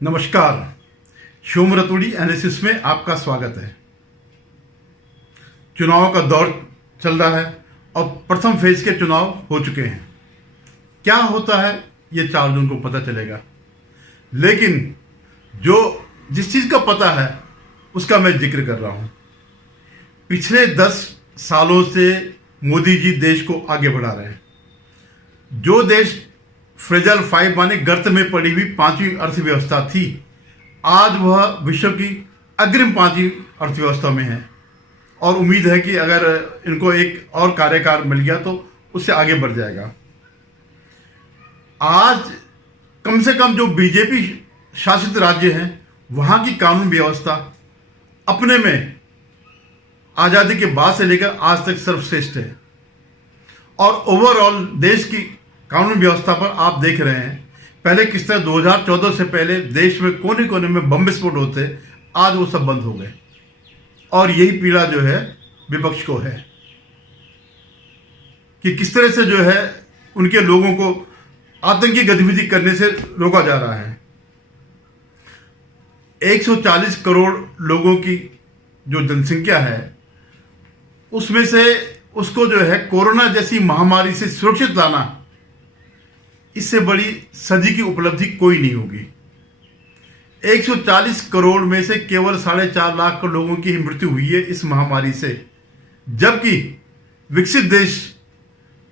नमस्कार। शिवम रतूड़ी एनालिसिस में आपका स्वागत है। चुनाव का दौर चल रहा है और प्रथम फेज के चुनाव हो चुके हैं। क्या होता है ये 4 जून को पता चलेगा, लेकिन जिस चीज का पता है उसका मैं जिक्र कर रहा हूं। पिछले 10 सालों से मोदी जी देश को आगे बढ़ा रहे हैं। जो देश फ्रेजल 5 माने गर्त में पड़ी हुई 5वीं अर्थव्यवस्था थी, आज वह विश्व की अग्रिम 5वीं अर्थव्यवस्था में है और उम्मीद है कि अगर इनको एक और कार्यकाल मिल गया तो उससे आगे बढ़ जाएगा। आज कम से कम जो बीजेपी शासित राज्य हैं वहां की कानून व्यवस्था अपने में आजादी के बाद से लेकर आज तक सर्वश्रेष्ठ है और ओवरऑल देश की कानून व्यवस्था पर आप देख रहे हैं पहले किस तरह 2014 से पहले देश में कोने कोने में बम विस्फोट होते, आज वो सब बंद हो गए और यही पीड़ा जो है विपक्ष को है कि किस तरह से जो है उनके लोगों को आतंकी गतिविधि करने से रोका जा रहा है। 140 करोड़ लोगों की जो जनसंख्या है उसमें से उसको जो है कोरोना जैसी महामारी से सुरक्षित लाना, इससे बड़ी सदी की उपलब्धि कोई नहीं होगी। 140 करोड़ में से केवल 4.5 लाख लोगों की ही मृत्यु हुई है इस महामारी से, जबकि विकसित देश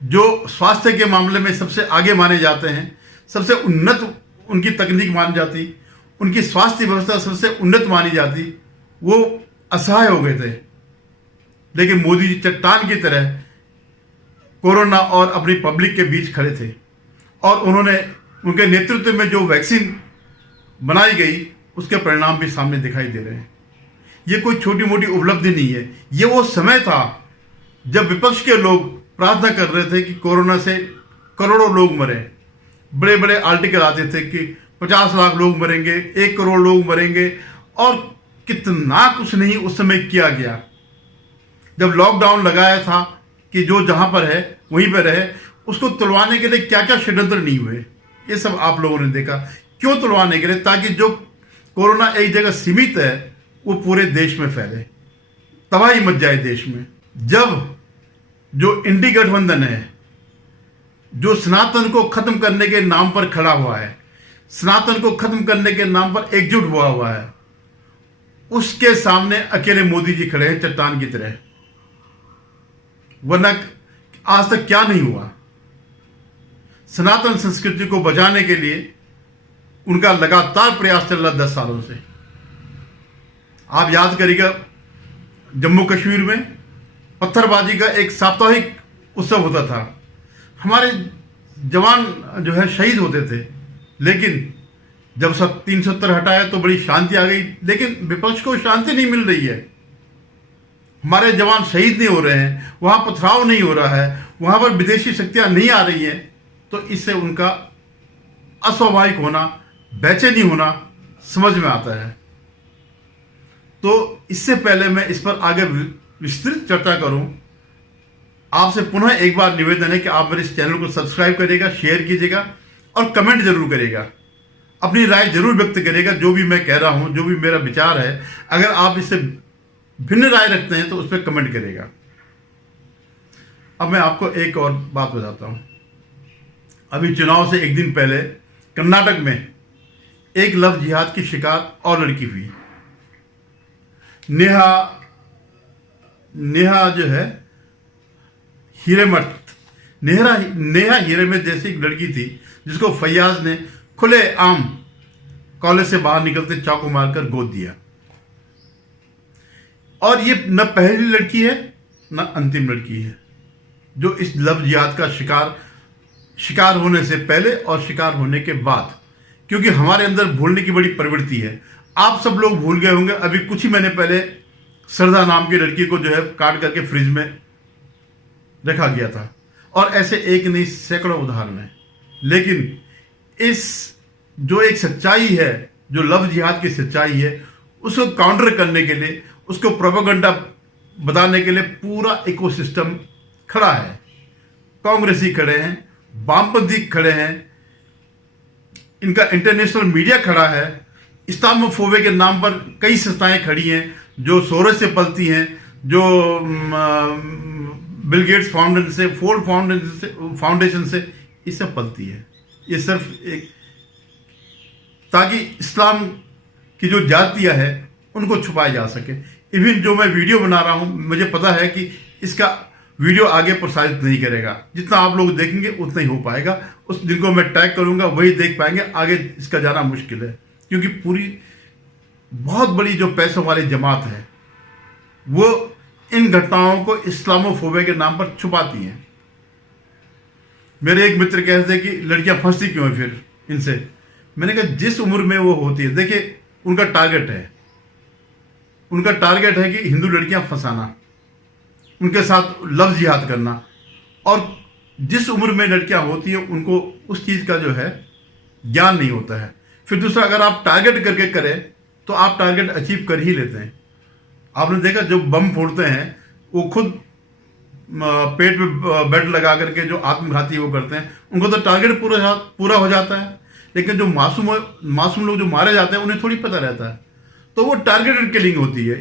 जो स्वास्थ्य के मामले में सबसे आगे माने जाते हैं, सबसे उन्नत उनकी तकनीक मानी जाती, उनकी स्वास्थ्य व्यवस्था सबसे उन्नत मानी जाती, वो असहाय हो गए थे। लेकिन मोदी जी चट्टान की तरह कोरोना और अपनी पब्लिक के बीच खड़े थे और उन्होंने उनके नेतृत्व में जो वैक्सीन बनाई गई उसके परिणाम भी सामने दिखाई दे रहे हैं। ये कोई छोटी मोटी उपलब्धि नहीं है। ये वो समय था जब विपक्ष के लोग प्रार्थना कर रहे थे कि कोरोना से करोड़ों लोग मरे। बड़े बड़े आर्टिकल आते थे कि 50 लाख लोग मरेंगे, 1 करोड़ लोग मरेंगे और कितना कुछ नहीं उस समय किया गया। जब लॉकडाउन लगाया था कि जो जहां पर है वहीं पर रहे, उसको तुड़वाने के लिए क्या क्या षड्यंत्र नहीं हुए, ये सब आप लोगों ने देखा। क्यों तुड़वाने के लिए? ताकि जो कोरोना एक जगह सीमित है वो पूरे देश में फैले, तबाही मच जाए देश में। जब जो इंडी गठबंधन है, जो सनातन को खत्म करने के नाम पर खड़ा हुआ है, सनातन को खत्म करने के नाम पर एकजुट हुआ है, उसके सामने अकेले मोदी जी खड़े हैं चट्टान की तरह। वरना आज तक क्या नहीं हुआ। सनातन संस्कृति को बचाने के लिए उनका लगातार प्रयास चल रहा 10 सालों से। आप याद करिएगा जम्मू कश्मीर में पत्थरबाजी का एक साप्ताहिक उत्सव होता था। हमारे जवान जो है शहीद होते थे, लेकिन जब सब 370 हटाया तो बड़ी शांति आ गई। लेकिन विपक्ष को शांति नहीं मिल रही है। हमारे जवान शहीद नहीं हो रहे हैं, वहां पथराव नहीं हो रहा है, वहां पर विदेशी शक्तियां नहीं आ रही हैं, तो इससे उनका अस्वाभाविक होना, बेचैनी होना समझ में आता है। तो इससे पहले मैं इस पर आगे विस्तृत चर्चा करूं, आपसे पुनः एक बार निवेदन है कि आप मेरे इस चैनल को सब्सक्राइब करिएगा, शेयर कीजिएगा और कमेंट जरूर करिएगा। अपनी राय जरूर व्यक्त करिएगा। जो भी मैं कह रहा हूं, जो भी मेरा विचार है, अगर आप इससे भिन्न राय रखते हैं तो उस पर कमेंट करिएगा। अब मैं आपको एक और बात बताता हूं। अभी चुनाव से एक दिन पहले कर्नाटक में एक लव जिहाद की शिकार और लड़की हुई। नेहा जो है नेहा हिरेमठ जैसी एक लड़की थी जिसको फैयाज ने खुले आम कॉलेज से बाहर निकलते चाकू मारकर गोद दिया। और ये न पहली लड़की है न अंतिम लड़की है जो इस लव जिहाद का शिकार होने से पहले और शिकार होने के बाद, क्योंकि हमारे अंदर भूलने की बड़ी प्रवृत्ति है। आप सब लोग भूल गए होंगे, अभी कुछ ही महीने पहले श्रद्धा नाम की लड़की को जो है काट करके फ्रिज में रखा गया था और ऐसे एक नहीं सैकड़ों उदाहरण हैं। लेकिन इस जो एक सच्चाई है, जो लव जिहाद की सच्चाई है, उसको काउंटर करने के लिए, उसको प्रोपेगेंडा बताने के लिए पूरा इकोसिस्टम खड़ा है। कांग्रेसी खड़े हैं, वामपंथी खड़े हैं, इनका इंटरनेशनल मीडिया खड़ा है, इस्लामोफोबिया के नाम पर कई संस्थाएं खड़ी हैं जो सोरस से पलती हैं, जो बिल गेट्स फाउंडेशन से, फोर्ड फाउंडेशन से इससे पलती है। ये सिर्फ एक ताकि इस्लाम की जो जातियां है उनको छुपाया जा सके। इवन जो मैं वीडियो बना रहा हूं, मुझे पता है कि इसका वीडियो आगे प्रसारित नहीं करेगा, जितना आप लोग देखेंगे उतना ही हो पाएगा। उस जिनको मैं टैग करूंगा वही देख पाएंगे, आगे इसका जाना मुश्किल है, क्योंकि पूरी बहुत बड़ी जो पैसों वाली जमात है वो इन घटनाओं को इस्लामोफोबिया के नाम पर छुपाती हैं। मेरे एक मित्र कहते थे कि लड़कियां फंसती क्यों है फिर इनसे। मैंने कहा जिस उम्र में वो होती है, देखिए उनका टारगेट है कि हिंदू लड़कियां फंसाना, उनके साथ लफ्ज जिहाद करना, और जिस उम्र में लड़कियां होती हैं उनको उस चीज़ का जो है ज्ञान नहीं होता है। फिर दूसरा, अगर आप टारगेट करके करें तो आप टारगेट अचीव कर ही लेते हैं। आपने देखा जो बम फोड़ते हैं वो खुद पेट पे बेड लगा करके जो आत्मघाती वो करते हैं, उनको तो टारगेट पूरा हो जाता है। लेकिन जो मासूम लोग जो मारे जाते हैं उन्हें थोड़ी पता रहता है, तो वो टारगेटेड किलिंग होती है।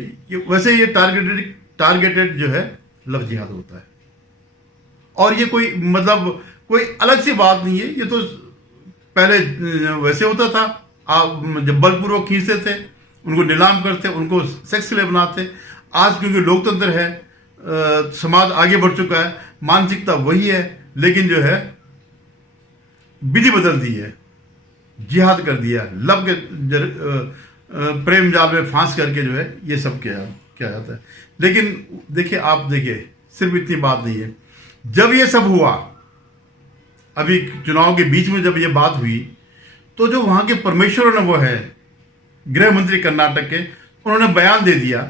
वैसे ये टारगेटेड जो है लफ्ज जिहाद होता है। और ये कोई मतलब कोई अलग सी बात नहीं है, ये तो पहले वैसे होता था। आप जब बलपूर्वक खींचते थे, उनको नीलाम करते, उनको सेक्स के लिए बनाते। आज क्योंकि लोकतंत्र है, समाज आगे बढ़ चुका है, मानसिकता वही है, लेकिन जो है विधि बदल दी है, जिहाद कर दिया, लब के प्रेम जाल में फांस करके जो है ये सब किया जाता है। लेकिन देखिए, आप देखिए, सिर्फ इतनी बात नहीं है। जब ये सब हुआ, अभी चुनाव के बीच में जब ये बात हुई, तो जो वहां के परमेश्वर ने वो है गृह मंत्री कर्नाटक के, उन्होंने बयान दे दिया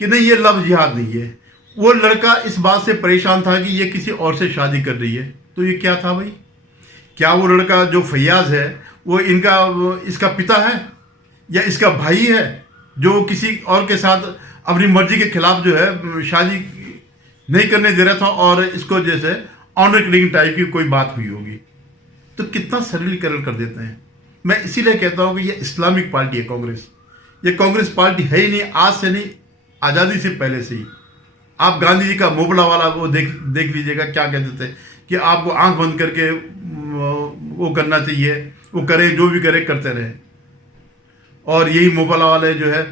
कि नहीं, ये लव जिहाद नहीं है। वो लड़का इस बात से परेशान था कि ये किसी और से शादी कर रही है। तो ये क्या था भाई? क्या वो लड़का जो फैयाज है वो इसका पिता है या इसका भाई है जो किसी और के साथ अपनी मर्जी के खिलाफ जो है शादी नहीं करने दे रहा था, और इसको जैसे ऑनर किलिंग टाइप की कोई बात हुई होगी? तो कितना सरलीकरण कर देते हैं। मैं इसीलिए कहता हूं कि ये इस्लामिक पार्टी है कांग्रेस। ये कांग्रेस पार्टी है ही नहीं, आज से नहीं, आज़ादी से पहले से ही। आप गांधी जी का मोबला वाला वो देख लीजिएगा, क्या कहते थे कि आपको आंख बंद करके वो करना चाहिए, वो करें, जो भी करे करते रहे। और यही मोबला वाले जो है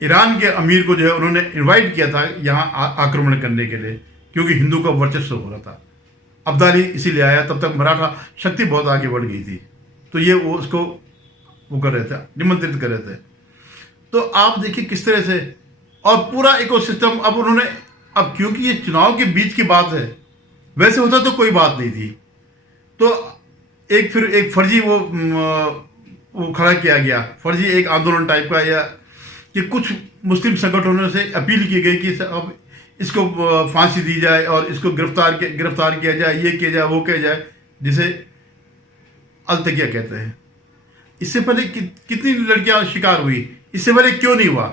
ईरान के अमीर को जो है उन्होंने इनवाइट किया था यहाँ आक्रमण करने के लिए, क्योंकि हिंदू का वर्चस्व हो रहा था। अब्दाली इसीलिए आया, तब तक मराठा शक्ति बहुत आगे बढ़ गई थी, तो ये वो उसको वो कर रहे थे, निमंत्रित कर रहे थे। तो आप देखिए किस तरह से, और पूरा इकोसिस्टम अब उन्होंने, अब क्योंकि ये चुनाव के बीच की बात है, वैसे होता तो कोई बात नहीं थी, तो फिर एक फर्जी वो खड़ा किया गया, फर्जी एक आंदोलन टाइप का, या कि कुछ मुस्लिम संगठनों से अपील की गई कि अब इसको फांसी दी जाए और इसको गिरफ्तार किया जाए, ये किया जाए, वो किया जाए, जिसे अलतकिया कहते हैं। इससे पहले कितनी लड़कियां शिकार हुई, इससे पहले क्यों नहीं हुआ?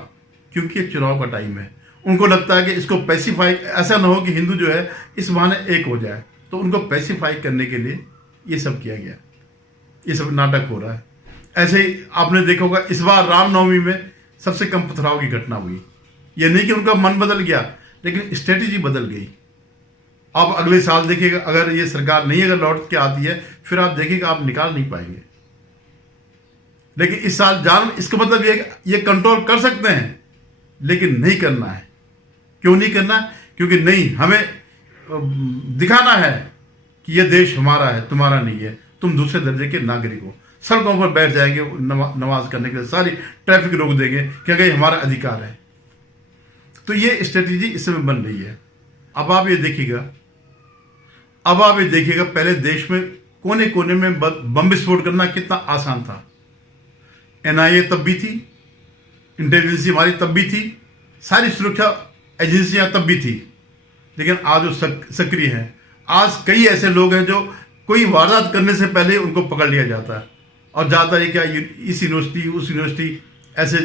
क्योंकि ये चुनाव का टाइम है। उनको लगता है कि इसको पैसिफाई, ऐसा ना हो कि हिंदू जो है इस बहाने एक हो जाए, तो उनको पैसिफाई करने के लिए ये सब किया गया, ये सब नाटक हो रहा है। ऐसे ही आपने देखा होगा इस बार रामनवमी में सबसे कम पथराव की घटना हुई। ये नहीं कि उनका मन बदल गया, लेकिन स्ट्रेटेजी बदल गई। आप अगले साल देखिएगा, अगर ये सरकार नहीं अगर लौट के आती है, फिर आप देखिएगा आप निकाल नहीं पाएंगे। लेकिन इस साल इसका मतलब ये कंट्रोल कर सकते हैं, लेकिन नहीं करना है। क्यों नहीं करना? क्योंकि नहीं, हमें दिखाना है कि यह देश हमारा है, तुम्हारा नहीं है, तुम दूसरे दर्जे के नागरिक हो। सड़कों पर बैठ जाएंगे नमाज करने के लिए, सारी ट्रैफिक रोक देंगे कि अगर हमारा अधिकार है। तो ये स्ट्रेटेजी इस समय बन रही है। अब आप ये देखिएगा, पहले देश में कोने कोने में बम विस्फोट करना कितना आसान था। एनआईए तब भी थी, इंटेलिजेंस हमारी तब भी थी, सारी सुरक्षा एजेंसियां तब भी थी, लेकिन आज वो सक्रिय हैं। आज कई ऐसे लोग हैं जो कोई वारदात करने से पहले उनको पकड़ लिया जाता है, और ज़्यादा ये क्या, इस यूनिवर्सिटी उस यूनिवर्सिटी, ऐसे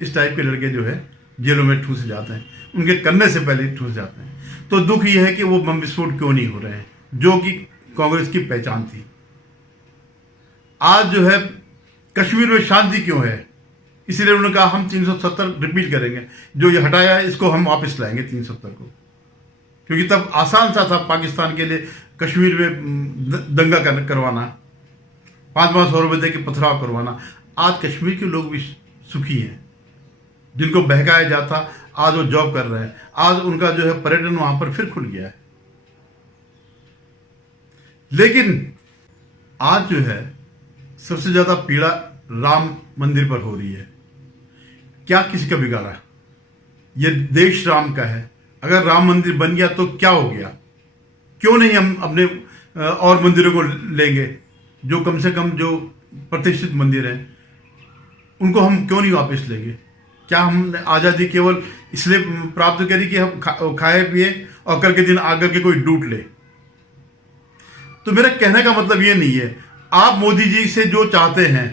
इस टाइप के लड़के जो है जेलों में ठूस जाते हैं, उनके करने से पहले ठूस जाते हैं। तो दुख ये है कि वो बम विस्फोट क्यों नहीं हो रहे हैं, जो कि कांग्रेस की पहचान थी। आज जो है कश्मीर में शांति क्यों है, इसलिए उन्होंने कहा हम 370 रिपील करेंगे, जो ये हटाया है इसको हम वापस लाएंगे 370 को, क्योंकि तब आसान सा था पाकिस्तान के लिए कश्मीर में दंगा करवाना, 500 रुपये दे के पथराव करवाना। आज कश्मीर के लोग भी सुखी हैं, जिनको बहकाया जाता आज वो जॉब कर रहे हैं, आज उनका जो है पर्यटन वहां पर फिर खुल गया है। लेकिन आज जो है सबसे ज्यादा पीड़ा राम मंदिर पर हो रही है। क्या किसी का बिगाड़ा? ये देश राम का है, अगर राम मंदिर बन गया तो क्या हो गया? क्यों नहीं हम अपने और मंदिरों को लेंगे, जो कम से कम जो प्रतिष्ठित मंदिर हैं उनको हम क्यों नहीं वापस लेंगे? क्या हमने आज़ादी केवल इसलिए प्राप्त करी कि हम खाए पिए और कल के दिन आकर के कोई लूट ले? तो मेरा कहने का मतलब ये नहीं है, आप मोदी जी से जो चाहते हैं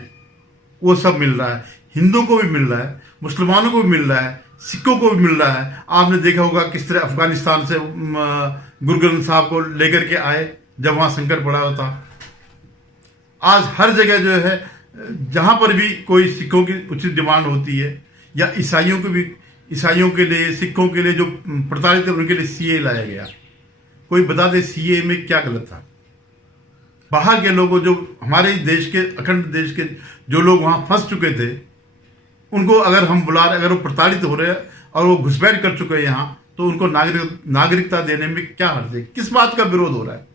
वो सब मिल रहा है, हिंदुओं को भी मिल रहा है, मुसलमानों को भी मिल रहा है, सिखों को भी मिल रहा है। आपने देखा होगा किस तरह अफगानिस्तान से गुरु ग्रंथ साहब को लेकर के आए जब वहां संकट पड़ा हुआ था। आज हर जगह जो है जहां पर भी कोई सिखों की उचित डिमांड होती है या ईसाइयों के लिए सिखों के लिए जो प्रताड़ित है उनके लिए सीए लाया गया। कोई बता दे सीए में क्या गलत था? बाहर के लोगों, जो हमारे देश के अखंड देश के जो लोग वहां फंस चुके थे, उनको अगर हम बुला रहे, अगर वो प्रताड़ित हो रहे हैं और वो घुसपैठ कर चुके हैं यहाँ, तो उनको नागरिकता देने में क्या हर्ज है? किस बात का विरोध हो रहा है?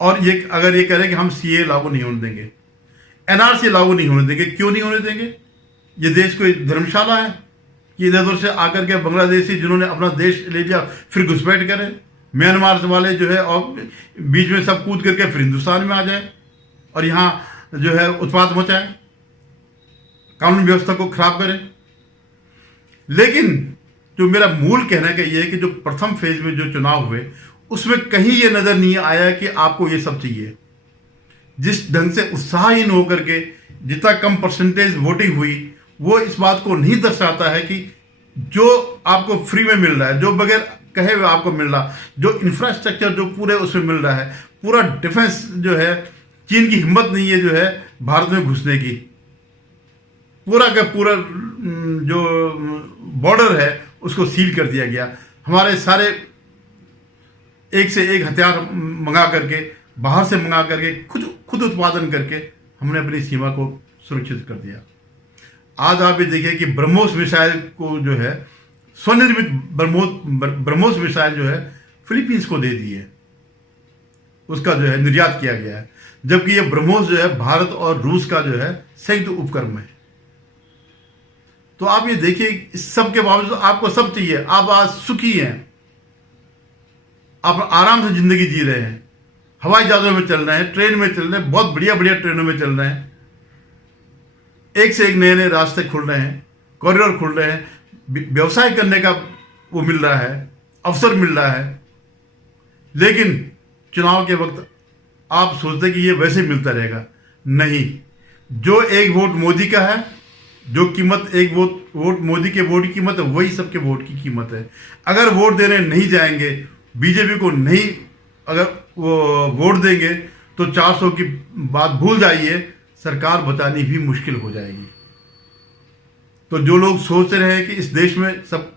और ये अगर ये कह रहे हैं कि हम सीए लागू नहीं होने देंगे, एनआरसी लागू नहीं होने देंगे, क्यों नहीं होने देंगे? ये देश कोई धर्मशाला है कि इधर उधर से आकर के बांग्लादेशी जिन्होंने अपना देश ले लिया फिर घुसपैठ करें? म्यांमार वाले जो है और बीच में सब कूद करके फिर हिंदुस्तान में आ जाए और यहाँ जो है उत्पात मचाए, कानून व्यवस्था को खराब करें। लेकिन जो मेरा मूल कहना का ये है कि जो प्रथम फेज में जो चुनाव हुए उसमें कहीं ये नजर नहीं आया कि आपको ये सब चाहिए। जिस ढंग से उत्साहहीन होकर के जितना कम परसेंटेज वोटिंग हुई, वो इस बात को नहीं दर्शाता है कि जो आपको फ्री में मिल रहा है, जो बगैर कहे हुए आपको मिल रहा, जो इंफ्रास्ट्रक्चर जो पूरे उसमें मिल रहा है, पूरा डिफेंस जो है, चीन की हिम्मत नहीं है जो है भारत में घुसने की। पूरा का पूरा जो बॉर्डर है उसको सील कर दिया गया। हमारे सारे एक से एक हथियार मंगा करके, बाहर से मंगा करके, खुद उत्पादन करके हमने अपनी सीमा को सुरक्षित कर दिया। आज आप ये देखिए कि ब्रह्मोस मिसाइल को जो है स्वनिर्मित ब्रह्मोस मिसाइल जो है फिलीपींस को दे दी है, उसका जो है निर्यात किया गया है, जबकि ये ब्रह्मोस जो है भारत और रूस का जो है संयुक्त उपक्रम है। तो आप ये देखिए, इस सब के बावजूद आपको सब चाहिए, आप आज सुखी हैं, आप आराम से जिंदगी जी रहे हैं, हवाई जहाजों में चल रहे हैं, ट्रेन में चल रहे हैं, बहुत बढ़िया बढ़िया ट्रेनों में चल रहे हैं, एक से एक नए नए रास्ते खुल रहे हैं, कॉरिडोर खुल रहे हैं, व्यवसाय करने का वो मिल रहा है, अवसर मिल रहा है। लेकिन चुनाव के वक्त आप सोचते कि ये वैसे मिलता रहेगा, नहीं। जो एक वोट मोदी का है, जो कीमत एक वोट मोदी के वोट की कीमत है, वही सबके वोट की कीमत है। अगर वोट देने नहीं जाएंगे, बीजेपी को नहीं अगर वो वोट देंगे, तो 400 की बात भूल जाइए, सरकार बचानी भी मुश्किल हो जाएगी। तो जो लोग सोच रहे हैं कि इस देश में सब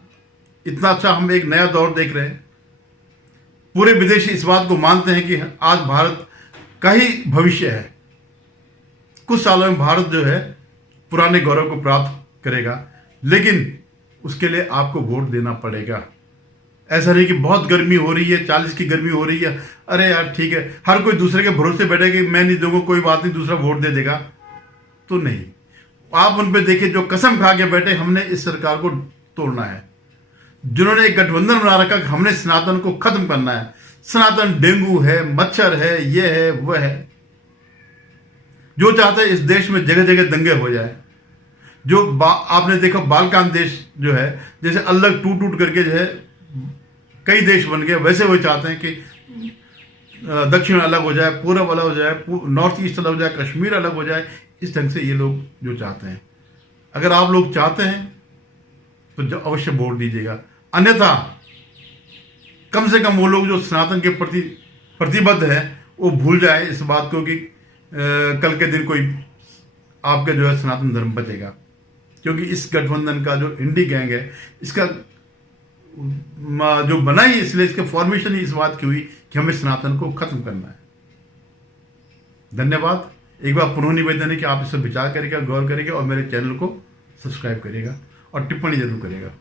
इतना अच्छा, हम एक नया दौर देख रहे हैं, पूरे विदेशी इस बात को मानते हैं कि आज भारत का ही भविष्य है, कुछ सालों में भारत जो है पुराने गौरव को प्राप्त करेगा, लेकिन उसके लिए आपको वोट देना पड़ेगा। ऐसा नहीं कि बहुत गर्मी हो रही है, 40 की गर्मी हो रही है, अरे यार ठीक है, हर कोई दूसरे के भरोसे बैठे कि मैं नहीं दूंगा, कोई बात नहीं, दूसरा वोट दे देगा, तो नहीं। आप उन पे देखिए जो कसम खा के बैठे, हमने इस सरकार को तोड़ना है, जिन्होंने एक गठबंधन बना रखा कि हमने सनातन को खत्म करना है। सनातन डेंगू है, मच्छर है, ये है, वह है। जो चाहते हैं इस देश में जगह जगह दंगे हो जाए। जो आपने देखा बालकान देश जो है, जैसे अलग टूट टूट करके जो है कई देश बन गए, वैसे वो चाहते हैं कि दक्षिण अलग हो जाए, पूरब अलग हो जाए, नॉर्थ ईस्ट अलग हो जाए, कश्मीर अलग हो जाए। इस ढंग से ये लोग जो चाहते हैं, अगर आप लोग चाहते हैं तो अवश्य वोट दीजिएगा, अन्यथा कम से कम वो लोग जो सनातन के प्रति प्रतिबद्ध है वो भूल जाए इस बात को कि कल के दिन कोई आपका जो है सनातन धर्म बचेगा। क्योंकि इस गठबंधन का जो इंडी गैंग है, इसका जो बना ही इसलिए, इसके फॉर्मेशन ही इस बात की हुई कि हमें सनातन को खत्म करना है। धन्यवाद। एक बार पुनः निवेदन है कि आप इस पर विचार करिएगा, गौर करिएगा और मेरे चैनल को सब्सक्राइब करिएगा और टिप्पणी जरूर करिएगा।